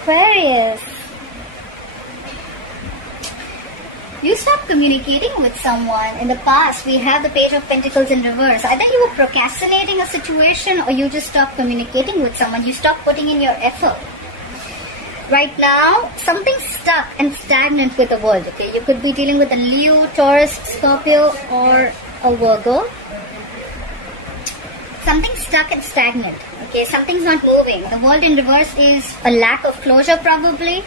Aquarius. You stopped communicating with someone in the past. We have the Page of Pentacles in reverse. Either you were procrastinating a situation or you just stopped communicating with someone. You stopped putting in your effort. Right now, something's stuck and stagnant with the world. Okay, you could be dealing with a Leo, Taurus, Scorpio, or a Virgo. Something's stuck and stagnant. Okay, something's not moving. The world in reverse is a lack of closure, probably.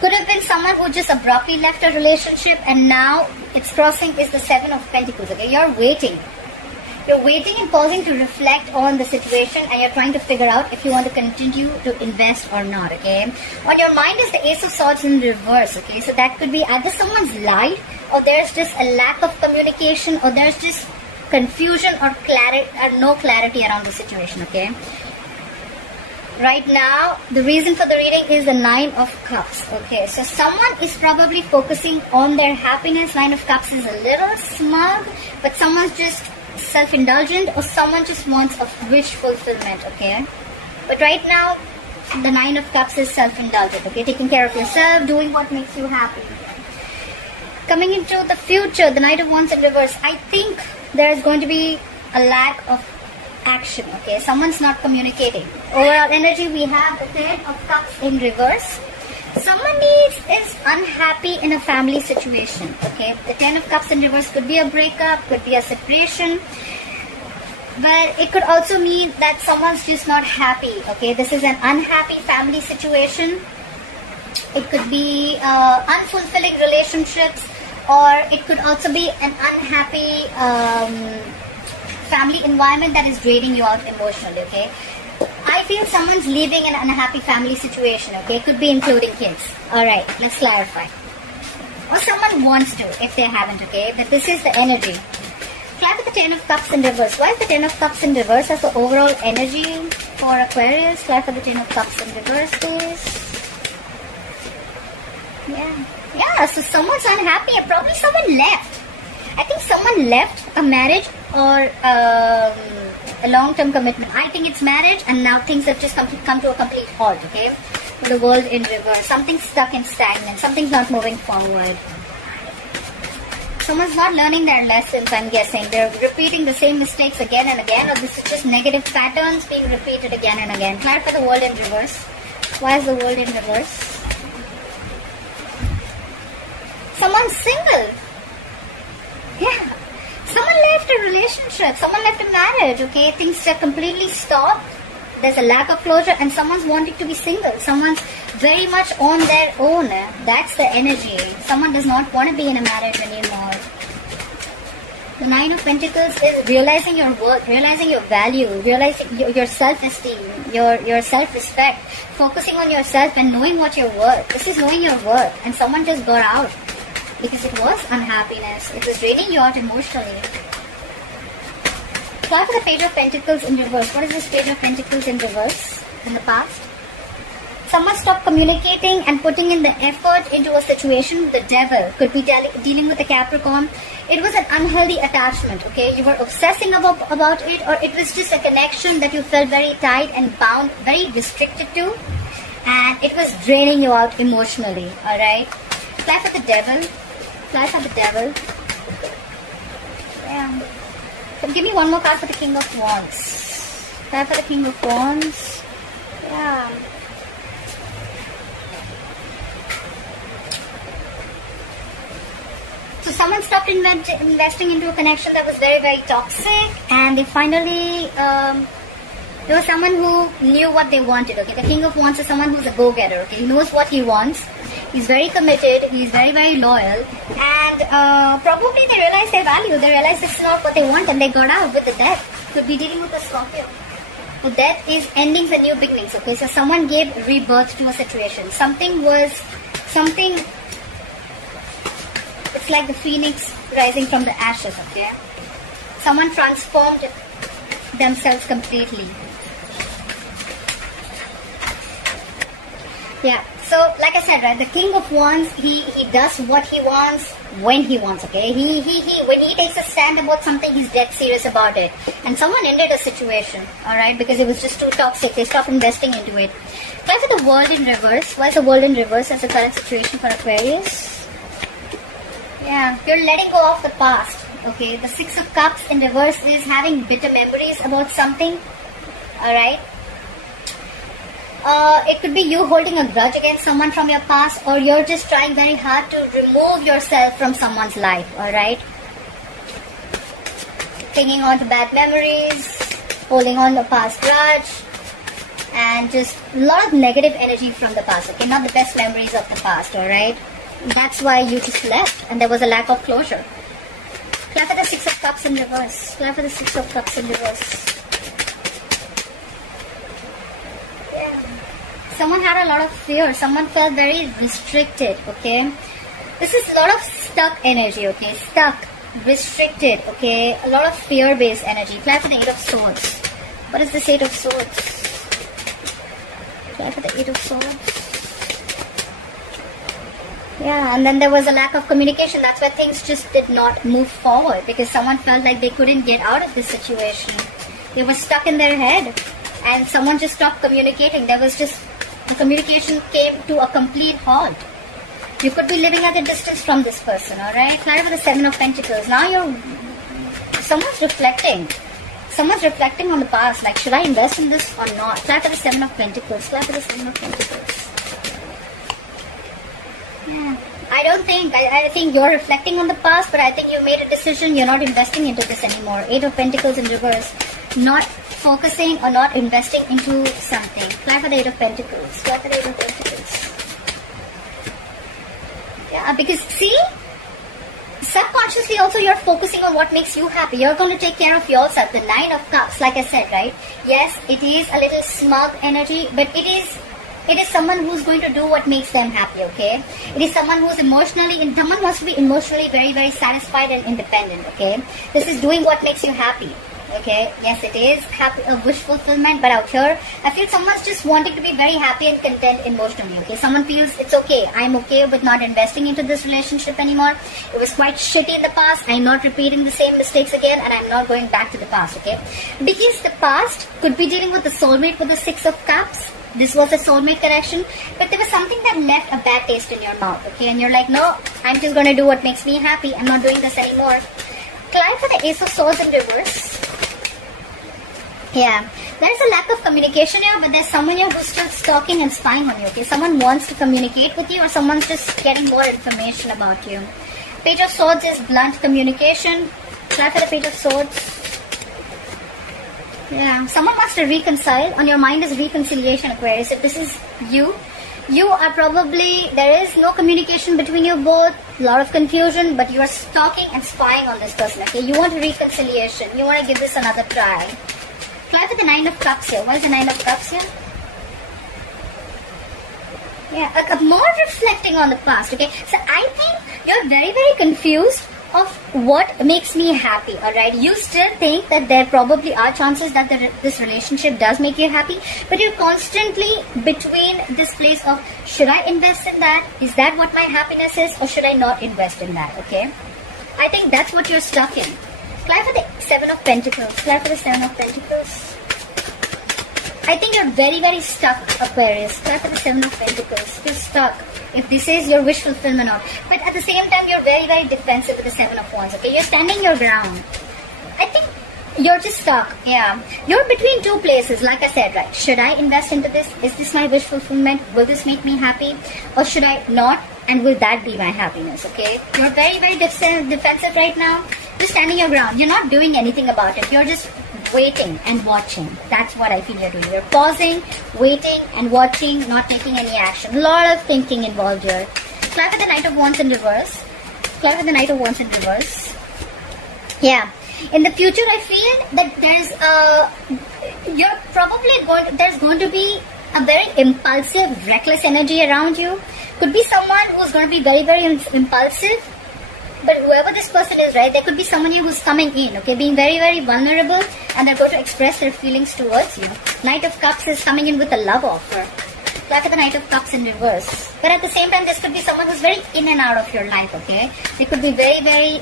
Could have been someone who just abruptly left a relationship and now it's crossing is the Seven of Pentacles. Okay, you're waiting. You're waiting and pausing to reflect on the situation and you're trying to figure out if you want to continue to invest or not. Okay, on your mind is the Ace of Swords in reverse. Okay, so that could be either someone's lied or there's just a lack of communication or there's just confusion or clarity or no clarity around the situation. Okay. Right now, the reason for the reading is the Nine of Cups. Okay, so someone is probably focusing on their happiness. Nine of Cups is a little smug, but someone's just self-indulgent or someone just wants a wish fulfillment, okay? But right now, the Nine of Cups is self-indulgent, okay? Taking care of yourself, doing what makes you happy. Coming into the future, the Knight of Wands in reverse, I think there is going to be a lack of action, okay? Someone's not communicating. Overall energy, we have the Ten of Cups in reverse. Someone is unhappy in a family situation, okay? The Ten of Cups in reverse could be a breakup, could be a separation, but it could also mean that someone's just not happy, okay? This is an unhappy family situation. It could be unfulfilling relationships, or it could also be an unhappy family environment that is draining you out emotionally, okay? I feel someone's leaving an unhappy family situation, okay? It could be including kids. Alright, let's clarify. Or someone wants to, if they haven't, okay? But this is the energy. Clarify the Ten of Cups in reverse. Why is the Ten of Cups in reverse as the overall energy for Aquarius? Clarify the Ten of Cups in reverse, please. Yeah, so someone's unhappy and probably someone left. I think someone left a marriage or a long-term commitment. I think it's marriage and now things have just come to a complete halt, okay? With the world in reverse. Something's stuck and stagnant. Something's not moving forward. Someone's not learning their lessons, I'm guessing. They're repeating the same mistakes again and again, or this is just negative patterns being repeated again and again. Clarify the world in reverse. Why is the world in reverse? Someone's single. Yeah. Someone left a relationship. Someone left a marriage, okay? Things are completely stopped. There's a lack of closure and someone's wanting to be single. Someone's very much on their own. That's the energy. Someone does not want to be in a marriage anymore. The Nine of Pentacles is realizing your worth, realizing your value, realizing your self-esteem, your self-respect, focusing on yourself and knowing what you're worth. This is knowing your worth and someone just got out. Because it was unhappiness. It was draining you out emotionally. Clarify the Page of Pentacles in reverse. What is this Page of Pentacles in reverse in the past? Someone stopped communicating and putting in the effort into a situation with the Devil. Could be dealing with a Capricorn. It was an unhealthy attachment, okay? You were obsessing about it, or it was just a connection that you felt very tight and bound, very restricted to. And it was draining you out emotionally, alright? Clarify the Devil. Clarify the Devil. Yeah. So give me one more card for the King of Wands. Clarify the King of Wands. Yeah. So someone stopped investing into a connection that was very, very toxic, and they finally, there was someone who knew what they wanted, okay? The King of Wands is someone who's a go-getter, okay? He knows what he wants. He's very committed, he's very, very loyal, and probably they realized their value, they realized this is not what they want, and they got out with the Death. Could be dealing with a Scorpio. The Death is endings and new beginnings, okay? So someone gave rebirth to a situation. It's like the phoenix rising from the ashes, okay? Someone transformed themselves completely. Yeah, so like I said, right, the King of Wands, he does what he wants when he wants, okay? When he takes a stand about something, he's dead serious about it. And someone ended a situation, alright, because it was just too toxic. They stopped investing into it. Clarify the world in reverse. Why is the world in reverse as the current situation for Aquarius? Yeah, you're letting go of the past. Okay, the Six of Cups in reverse is having bitter memories about something. Alright. It could be you holding a grudge against someone from your past, or you're just trying very hard to remove yourself from someone's life. Alright. Clinging on to bad memories, holding on to past grudge, and just a lot of negative energy from the past. Okay, not the best memories of the past. Alright. That's why you just left, and there was a lack of closure. Clarify the Six of Cups in reverse. Clarify the Six of Cups in reverse. Yeah. Someone had a lot of fear. Someone felt very restricted. Okay. This is a lot of stuck energy. Okay. Stuck, restricted. Okay. A lot of fear-based energy. Clarify the Eight of Swords. What is this Eight of Swords? Clarify the Eight of Swords. Yeah, and then there was a lack of communication. That's why things just did not move forward, because someone felt like they couldn't get out of this situation. They were stuck in their head, and someone just stopped communicating. There was just, the communication came to a complete halt. You could be living at a distance from this person, alright? Clarify the Seven of Pentacles. Now someone's reflecting. Someone's reflecting on the past, like, should I invest in this or not? Clarify the Seven of Pentacles. Clarify the Seven of Pentacles. Yeah. I think you're reflecting on the past, but I think you made a decision. You're not investing into this anymore. Eight of Pentacles in reverse. Not focusing or not investing into something. Clarify the Eight of Pentacles. Clarify the Eight of Pentacles. Yeah, because see, subconsciously also you're focusing on what makes you happy. You're going to take care of yourself. The Nine of Cups, like I said, right? Yes, it is a little smug energy, but it is someone who's going to do what makes them happy, okay? It is someone who's someone wants to be emotionally very, very satisfied and independent, okay? This is doing what makes you happy, okay? Yes, it is a wish fulfillment, but out here, I feel someone's just wanting to be very happy and content emotionally, okay? Someone feels it's okay. I'm okay with not investing into this relationship anymore. It was quite shitty in the past. I'm not repeating the same mistakes again, and I'm not going back to the past, okay? Because the past could be dealing with the soulmate with the Six of Cups. This was a soulmate connection, but there was something that left a bad taste in your mouth, okay? And you're like, no, I'm just going to do what makes me happy. I'm not doing this anymore. Clarify the Ace of Swords in reverse. Yeah, there's a lack of communication here, but there's someone here who's still stalking and spying on you, okay? Someone wants to communicate with you, or someone's just getting more information about you. Page of Swords is blunt communication. Clarify the Page of Swords. Yeah, someone wants to reconcile. On your mind is reconciliation, Aquarius. If this is you are probably, there is no communication between you both, a lot of confusion, but you are stalking and spying on this person, okay? You want reconciliation. You want to give this another try. Clarify the Nine of Cups here. What is the Nine of Cups here? Yeah, more reflecting on the past, okay? So I think you're very, very confused of what makes me happy, alright? You still think that there probably are chances that this relationship does make you happy, but you're constantly between this place of, should I invest in that? Is that what my happiness is? Or should I not invest in that, okay? I think that's what you're stuck in. Clarify the Seven of Pentacles. Clarify the Seven of Pentacles. I think you're very, very stuck, Aquarius. Clarify the Seven of Pentacles. You're stuck. If this is your wish fulfillment or not. But at the same time, you're very, very defensive with the Seven of Wands, okay? You're standing your ground. I think you're just stuck, yeah. You're between two places, like I said, right? Should I invest into this? Is this my wish fulfillment? Will this make me happy? Or should I not? And will that be my happiness, okay? You're very, very defensive right now. You're standing your ground. You're not doing anything about it. You're just waiting and watching. That's what I feel you're doing. You're pausing, waiting and watching, not taking any action. A lot of thinking involved here. Clarify the Knight of Wands in reverse. Clarify the Knight of Wands in reverse. Yeah. In the future, I feel that there's going to be a very impulsive, reckless energy around you. Could be someone who's going to be very, very impulsive. But whoever this person is, right, there could be someone here who's coming in, okay, being very, very vulnerable, and they're going to express their feelings towards you. Knight of Cups is coming in with a love offer. Look at the Knight of Cups in reverse. But at the same time, this could be someone who's very in and out of your life, okay? They could be very, very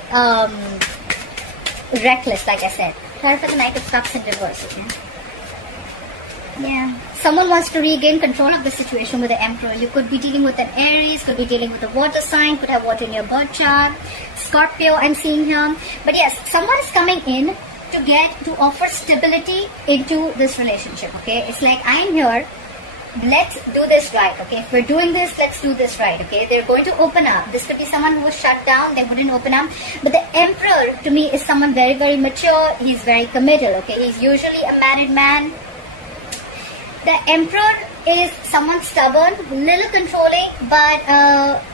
reckless, like I said. Clarify the Knight of Cups in reverse, okay? Yeah. Someone wants to regain control of the situation with the Emperor. You could be dealing with an Aries, could be dealing with a water sign, could have water in your birth chart. Scorpio, I'm seeing here. But yes, someone is coming in to offer stability into this relationship, okay? It's like, I'm here, let's do this right, okay? If we're doing this, let's do this right, okay? They're going to open up. This could be someone who was shut down, they wouldn't open up. But the Emperor, to me, is someone very, very mature. He's very committed, okay? He's usually a married man. The Emperor is someone stubborn, little controlling, but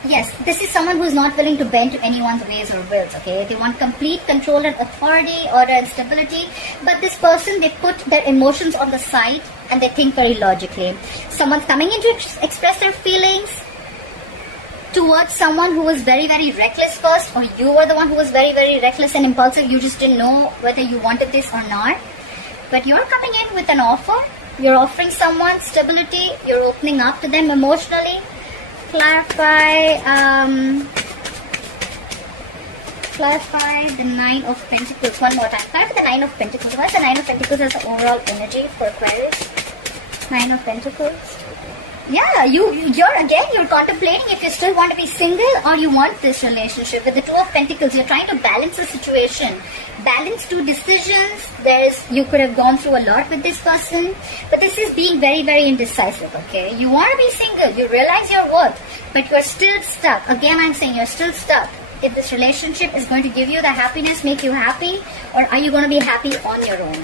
yes, this is someone who's not willing to bend to anyone's ways or wills, okay? They want complete control and authority, order and stability, but this person, they put their emotions on the side and they think very logically. Someone's coming in to express their feelings towards someone who was very, very reckless first, or you were the one who was very, very reckless and impulsive. You just didn't know whether you wanted this or not. But you're coming in with an offer. You're offering someone stability. You're opening up to them emotionally. Clarify the Nine of Pentacles one more time. Clarify the Nine of Pentacles. What's the Nine of Pentacles as the overall energy for Aquarius? Nine of Pentacles. Yeah, you're contemplating if you still want to be single or you want this relationship. With the Two of Pentacles, you're trying to balance the situation. Balance two decisions. You could have gone through a lot with this person, but this is being very, very indecisive, okay? You want to be single, you realize your worth, but you're still stuck. Again, I'm saying you're still stuck. If this relationship is going to give you the happiness, make you happy, or are you going to be happy on your own?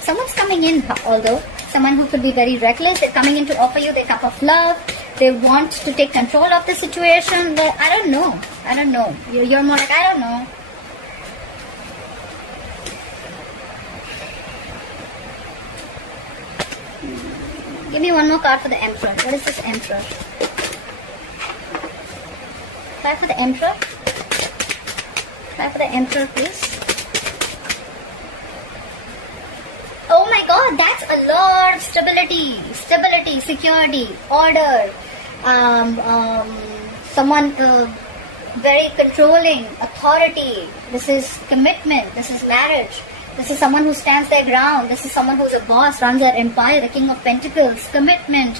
Someone's coming in, although, someone who could be very reckless. They're coming in to offer you their cup of love. They want to take control of the situation. But I don't know. You're more like, I don't know. Give me one more card for the Emperor. What is this Emperor? Try for the Emperor. Try for the Emperor, please. Oh my God, that's a lot of stability, security, order. Someone very controlling, authority. This is commitment. This is marriage. This is someone who stands their ground. This is someone who's a boss, runs their empire, the King of Pentacles, commitment.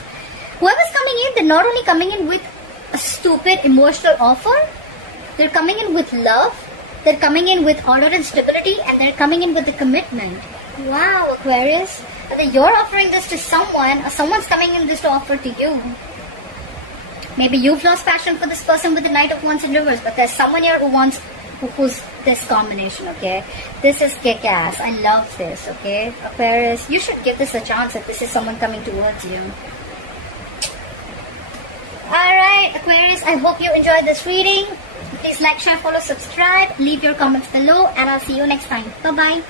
Whoever's coming in, they're not only coming in with a stupid emotional offer, they're coming in with love, they're coming in with order and stability, and they're coming in with the commitment. Wow, Aquarius. Whether you're offering this to someone or someone's coming in this to offer to you. Maybe you've lost passion for this person with the Knight of Wands in reverse, but there's someone here who's this combination, okay? This is kick-ass. I love this, okay? Aquarius, you should give this a chance if this is someone coming towards you. Alright, Aquarius, I hope you enjoyed this reading. Please like, share, follow, subscribe. Leave your comments below, and I'll see you next time. Bye-bye.